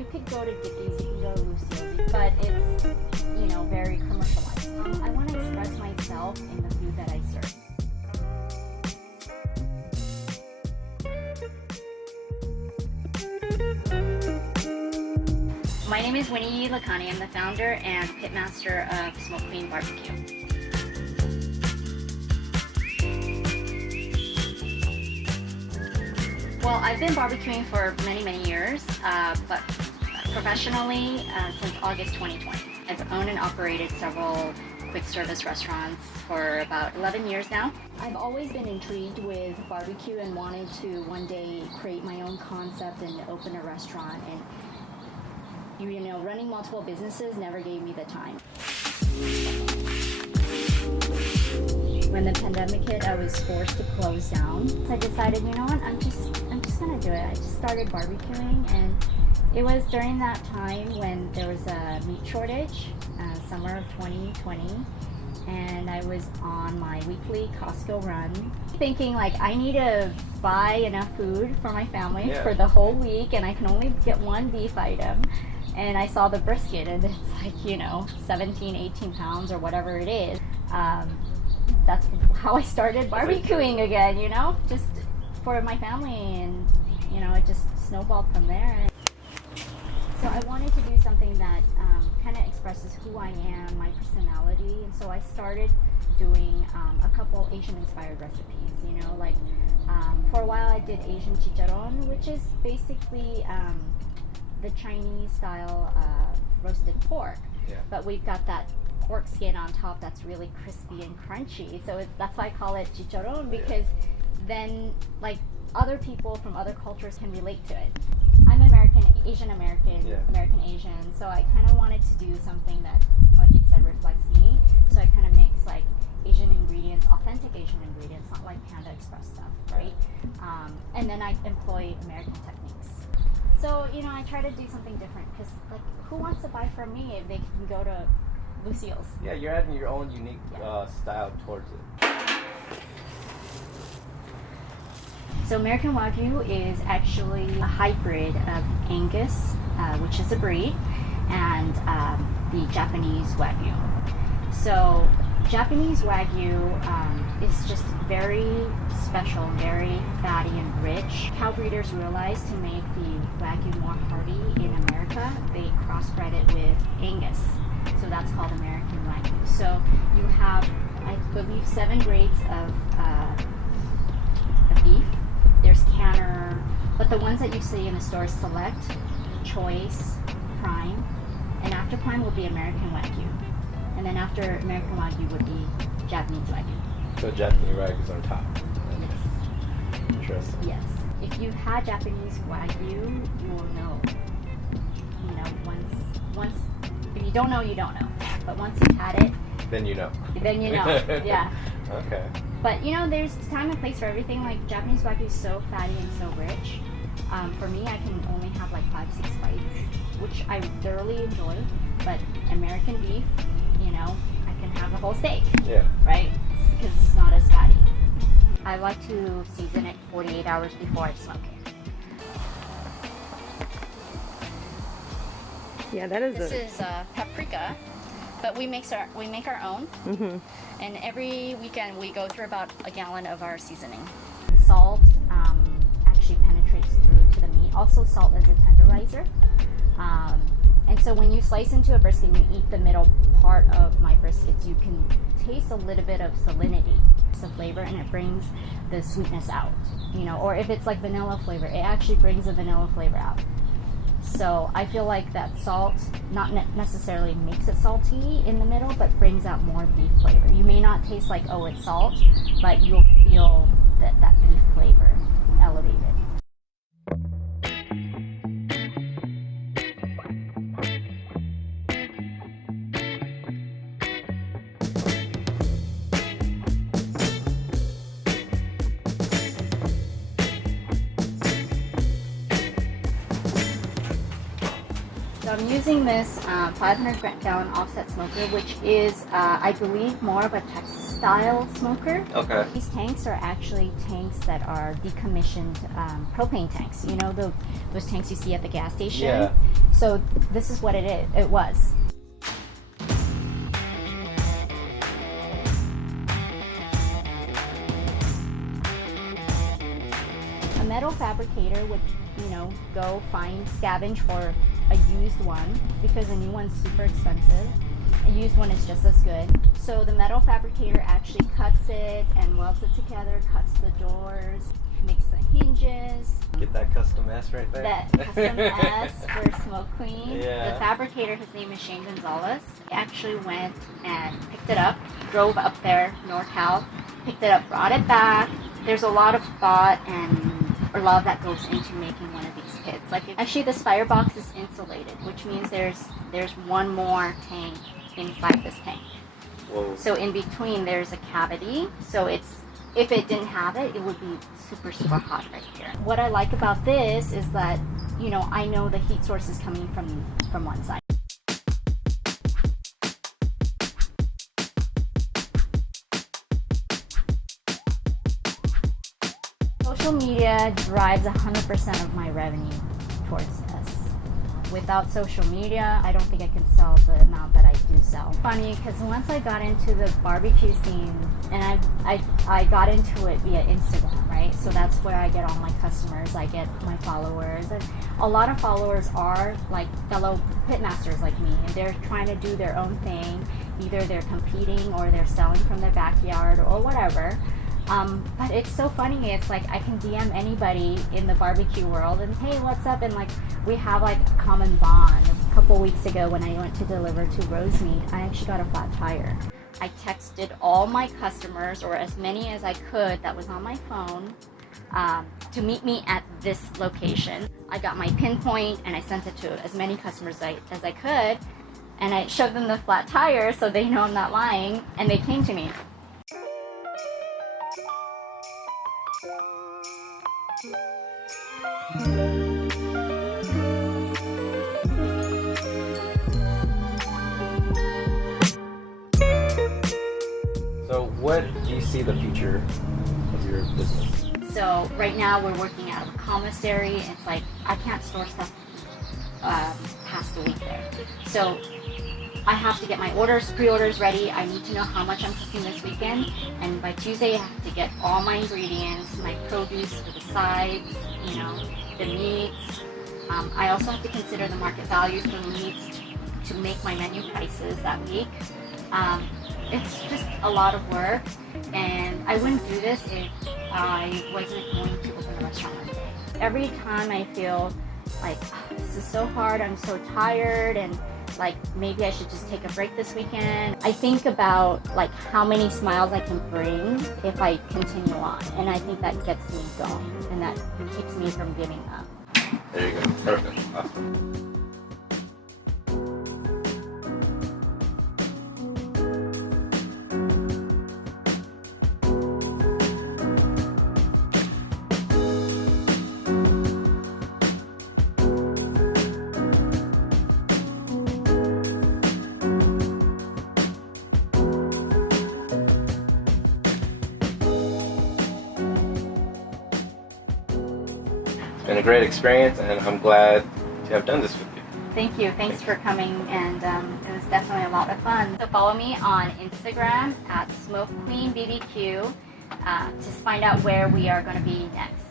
you could go to Dickies, you can go to Lucille's, but it's, you know, very commercialized. I want to express myself in the food that I serve. My name is Winnie Lakani. I'm the founder and pitmaster of Queen BBQ. Well, I've been barbecuing for many years, but professionally since August 2020. I've owned and operated several quick service restaurants for about 11 years now. I've always been intrigued with barbecue and wanted to one day create my own concept and open a restaurant. And you know, running multiple businesses never gave me the time. When the pandemic hit, I was forced to close down. So I decided, you know what, I'm just gonna do it. I just started barbecuing, and it was during that time when there was a meat shortage, summer of 2020, and I was on my weekly Costco run, thinking like I need to buy enough food for my family for the whole week, and I can only get one beef item. And I saw the brisket, and it's like, you know, 17, 18 pounds or whatever it is. That's how I started barbecuing again, you know, just for my family, and, you know, it just snowballed from there. So I wanted to do something that kind of expresses who I am, my personality, and so I started doing a couple Asian-inspired recipes, you know, like for a while I did Asian chicharron, which is basically the Chinese style roasted pork, but we've got that pork skin on top that's really crispy and crunchy, so that's why I call it chicharron, because then like other people from other cultures can relate to it. I'm American, Asian American, American Asian, so I kind of wanted to do something that, like I said, reflects me. So I kind of mix like Asian ingredients, authentic Asian ingredients, not like Panda Express stuff, right? And then I employ American techniques. So, you know, I try to do something different, because like, who wants to buy from me if they can go to Lucille's? Yeah, you're adding your own unique style towards it. So American Wagyu is actually a hybrid of Angus, which is a breed, and the Japanese Wagyu. So Japanese Wagyu is just very special, very fatty and rich. Cow breeders realized to make the Wagyu more hardy in America, they crossbred it with Angus. So that's called American Wagyu. So you have, I believe, 7 grades of beef. There's Canner, but the ones that you see in the store is Select, Choice, Prime, and after Prime will be American Wagyu. And then after American Wagyu would be Japanese Wagyu. So Japanese Wagyu is on top. Yes. Interesting. Yes. If you've had Japanese Wagyu, you will know. You know, once, if you don't know, you don't know. But once you've had it, then you know. Then you know, yeah. Okay. But you know, there's time and place for everything. Like Japanese Wagyu is so fatty and so rich. For me, I can only have like 5-6 bites, which I thoroughly enjoy. But American beef, you know, I can have the whole steak. Yeah. Right? Because it's not as fatty. I like to season it 48 hours before I smoke it. Yeah, that is. This is paprika, but we make our own. Mm-hmm. And every weekend we go through about a gallon of our seasoning. Salt actually penetrates through to the meat. Also, salt is a tenderizer. And so when you slice into a brisket and you eat the middle part of my briskets, you can taste a little bit of salinity, some flavor, and it brings the sweetness out. You know, or if it's like vanilla flavor, it actually brings the vanilla flavor out. So I feel like that salt not necessarily makes it salty in the middle, but brings out more beef flavor. You may not taste like, oh, it's salt, but you'll feel that beef flavor elevated. So I'm using this 500-gallon offset smoker, which is, I believe, more of a Texas-style smoker. Okay. These tanks are actually tanks that are decommissioned propane tanks. You know, those tanks you see at the gas station? Yeah. So this is what it was. A metal fabricator would, go scavenge for a used one because a new one's super expensive. A used one is just as good. So the metal fabricator actually cuts it and welds it together, cuts the doors, makes the hinges. Get that custom S right there. That custom S for Smoke Queen. Yeah. The fabricator, his name is Shane Gonzalez. He actually went and picked it up, drove up there, NorCal, picked it up, brought it back. There's a lot of thought and love that goes into making one of these kits. Actually, this firebox is insulated, which means there's one more tank inside this tank. Whoa. So in between there's a cavity. So if it didn't have it, it would be super, super hot right here. What I like about this is that, I know the heat source is coming from one side. Social media drives 100% of my revenue towards this. Without social media, I don't think I can sell the amount that I do sell. Funny, because once I got into the barbecue scene, and I got into it via Instagram, right? So that's where I get all my customers, I get my followers. And a lot of followers are like fellow pitmasters like me, and they're trying to do their own thing. Either they're competing or they're selling from their backyard or whatever. But it's so funny, it's like I can DM anybody in the barbecue world and hey, what's up? And we have a common bond. A couple weeks ago when I went to deliver to Rosemead, I actually got a flat tire. I texted all my customers, or as many as I could that was on my phone, to meet me at this location. I got my pinpoint and I sent it to as many customers as I could, and I showed them the flat tire so they know I'm not lying, and they came to me. So what do you see the future of your business? So right now we're working out of a commissary. It's like I can't store stuff past a week there. So I have to get my pre-orders ready. I need to know how much I'm cooking this weekend. And by Tuesday I have to get all my ingredients, my produce for the sides, the meats. I also have to consider the market value for the meats to make my menu prices that week. It's just a lot of work, and I wouldn't do this if I wasn't going to open a restaurant one day. Every time I feel like, this is so hard, I'm so tired, and maybe I should just take a break this weekend. I think about how many smiles I can bring if I continue on, and I think that gets me going, and that keeps me from giving up. There you go. Perfect. Awesome. It's been a great experience, and I'm glad to have done this with you. Thank you. Thanks for coming, and it was definitely a lot of fun. So follow me on Instagram at Smoke Queen BBQ to find out where we are going to be next.